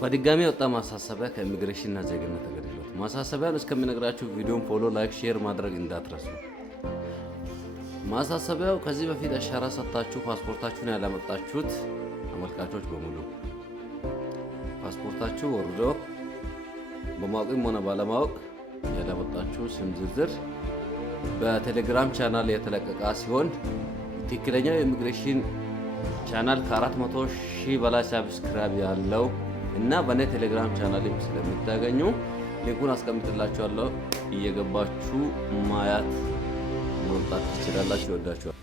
በድጋሚ ወጣ ማሳሰቢያ ከኢሚግሬሽን እና ዜግነት አገልግሎት። ማሳሰቢያን እስከምነግራችሁ ቪዲዮን ፎሎ፣ ላይክ፣ ሼር ማድረግ እንዳትረሱ። ማሳሰቢያው ከዚህ በፊት አሻራ ሰጥታችሁ ፓስፖርታችሁን ያላመጣችሁት አመልካቾች በሙሉ ፓስፖርታችሁ ወርዶ በማወቅም ሆነ ባለማወቅ ያላመጣችሁ ስም ዝርዝር በቴሌግራም ቻናል የተለቀቀ ሲሆን ትክክለኛው የኢሚግሬሽን ቻናል ከ400,000 በላይ ሰብስክራይብ ያለው እና በኔ ቴሌግራም ቻናልም ስለምታገኙ ሊንኩን አስቀምጥላችኋለሁ። እየገባችሁ ማየት መምጣት ትችላላችሁ። ወዳችኋል።